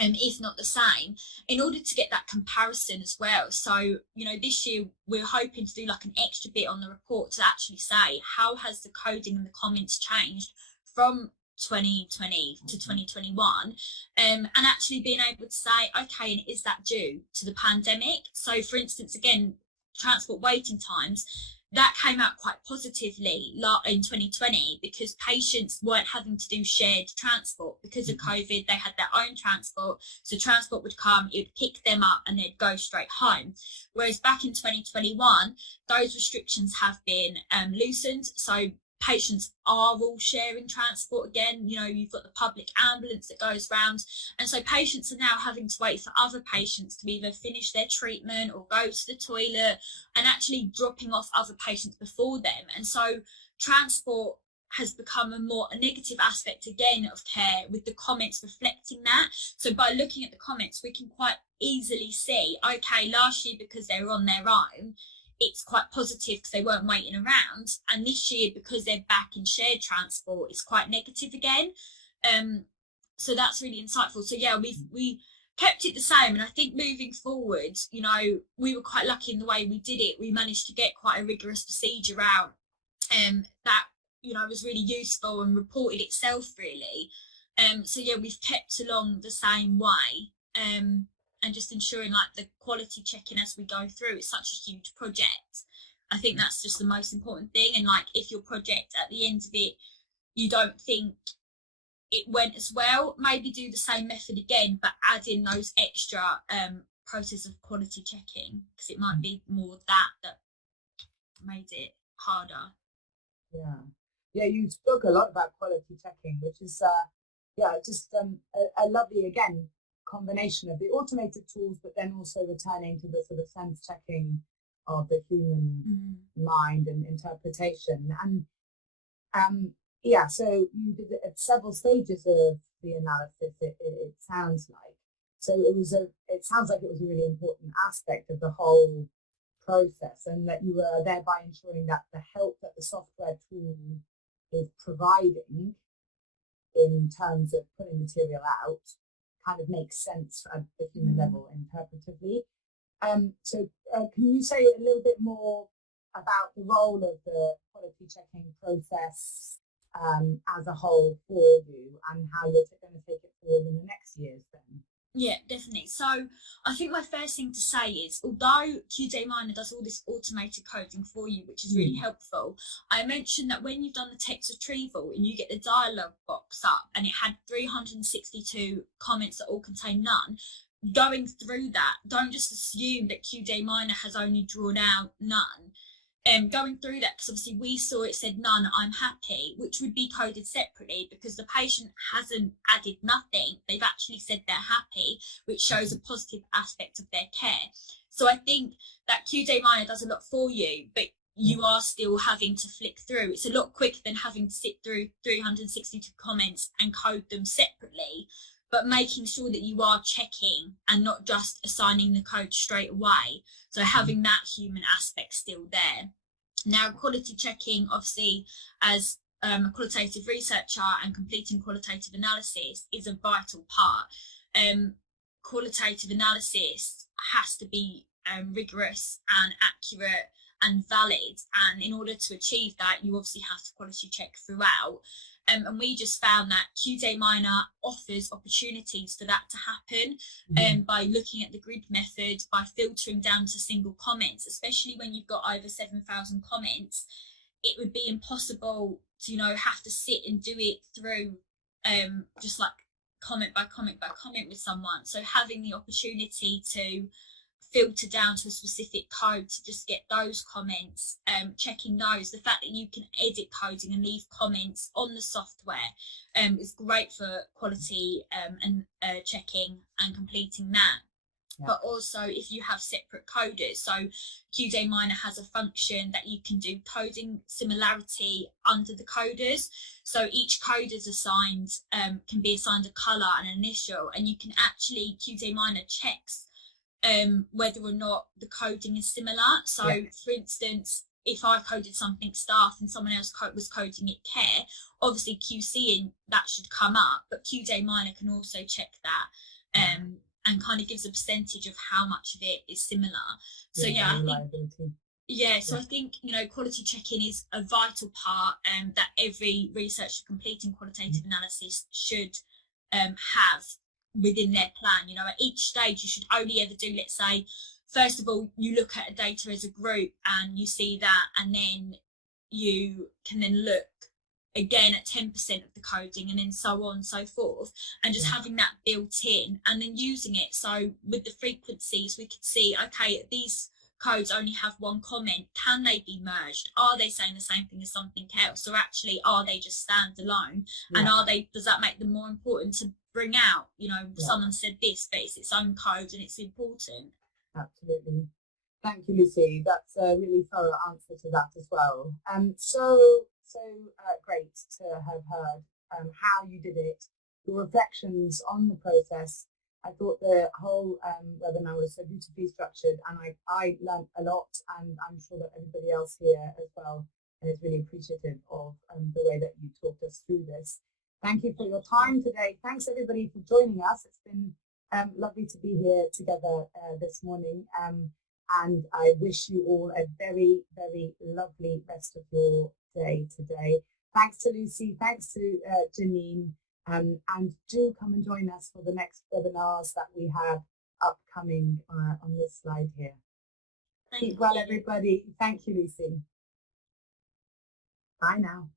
if not the same, in order to get that comparison as well. So, this year we're hoping to do like an extra bit on the report to actually say, how has the coding and the comments changed from 2020 to 2021, and actually being able to say, okay, and is that due to the pandemic? So, for instance, again, transport waiting times, that came out quite positively in 2020, because patients weren't having to do shared transport because of COVID. They had their own transport, so transport would come, it would pick them up, and they'd go straight home. Whereas back in 2021, those restrictions have been loosened, so patients are all sharing transport again. You've got the public ambulance that goes round, and so patients are now having to wait for other patients to either finish their treatment or go to the toilet, and actually dropping off other patients before them. And so transport has become a negative aspect again of care, with the comments reflecting that. So by looking at the comments, we can quite easily see, okay, last year, because they were on their own, it's quite positive because they weren't waiting around, and this year, because they're back in shared transport, it's quite negative again. So that's really insightful. So yeah, we kept it the same, and I think moving forward, we were quite lucky in the way we did it. We managed to get quite a rigorous procedure out, that was really useful and reported itself really. So yeah, we've kept along the same way, and just ensuring like the quality checking as we go through. It's such a huge project. I think that's just the most important thing. And like, if your project at the end of it, you don't think it went as well, maybe do the same method again, but add in those extra process of quality checking, because it might be more that made it harder. Yeah, you spoke a lot about quality checking, which is just a lovely, again, combination of the automated tools, but then also returning to the sort of sense checking of the human mind and interpretation. And so you did it at several stages of the analysis, it sounds like. So it sounds like it was a really important aspect of the whole process, and that you were thereby ensuring that the help that the software tool is providing in terms of putting material out kind of makes sense at the human level interpretively. So can you say a little bit more about the role of the quality checking process as a whole for you, and how you're going to take it forward in the next years then? Yeah, definitely. So I think my first thing to say is, although QDA Miner does all this automated coding for you, which is really helpful, I mentioned that when you've done the text retrieval and you get the dialogue box up and it had 362 comments that all contain none, going through that, don't just assume that QDA Miner has only drawn out none. Going through that, because obviously we saw it said none, I'm happy, which would be coded separately because the patient hasn't added nothing. They've actually said they're happy, which shows a positive aspect of their care. So I think that QDA Miner does a lot for you, but you are still having to flick through. It's a lot quicker than having to sit through 362 comments and code them separately, but making sure that you are checking and not just assigning the code straight away. So having that human aspect still there. Now, quality checking, obviously, as a qualitative researcher and completing qualitative analysis is a vital part. Qualitative analysis has to be rigorous and accurate and valid, and in order to achieve that, you obviously have to quality check throughout. And we just found that QDA Miner offers opportunities for that to happen, by looking at the grid method, by filtering down to single comments, especially when you've got over 7,000 comments. It would be impossible to, have to sit and do it through just like comment by comment by comment with someone. So having the opportunity to filter down to a specific code to just get those comments, checking those. The fact that you can edit coding and leave comments on the software is great for quality and checking and completing that. Yeah. But also if you have separate coders, so QDA Miner has a function that you can do coding similarity under the coders. So each coder's assigned, can be assigned a colour and an initial, and you can actually, QDA Miner checks whether or not the coding is similar. So yeah. For instance, if I coded something staff and someone else was coding it care, obviously QCing that should come up, but QDA Miner can also check that and kind of gives a percentage of how much of it is similar. So yeah, I think you know, quality checking is a vital part that every researcher completing qualitative analysis should have within their plan. You know, at each stage you should only ever do, let's say, first of all, you look at a data as a group and you see that, and then you can then look again at 10% of the coding, and then so on and so forth, and just having that built in and then using it. So with the frequencies, we could see, okay, these codes only have one comment, can they be merged? Are they saying the same thing as something else, or actually are they just standalone? And does that make them more important to bring out? You know, someone said this, but it's its own code and it's important. Absolutely. Thank you, Lucy. That's a really thorough answer to that as well. So great to have heard how you did it, your reflections on the process. I thought the whole webinar was so beautifully structured, and I learned a lot, and I'm sure that everybody else here as well is really appreciative of the way that you talked us through this. Thank you for your time today. Thanks everybody for joining us. It's been lovely to be here together this morning, and I wish you all a very, very lovely rest of your day today. Thanks to Lucy, thanks to Janine, and do come and join us for the next webinars that we have upcoming on this slide here. Keep well, everybody. Thank you, Lucy. Bye now.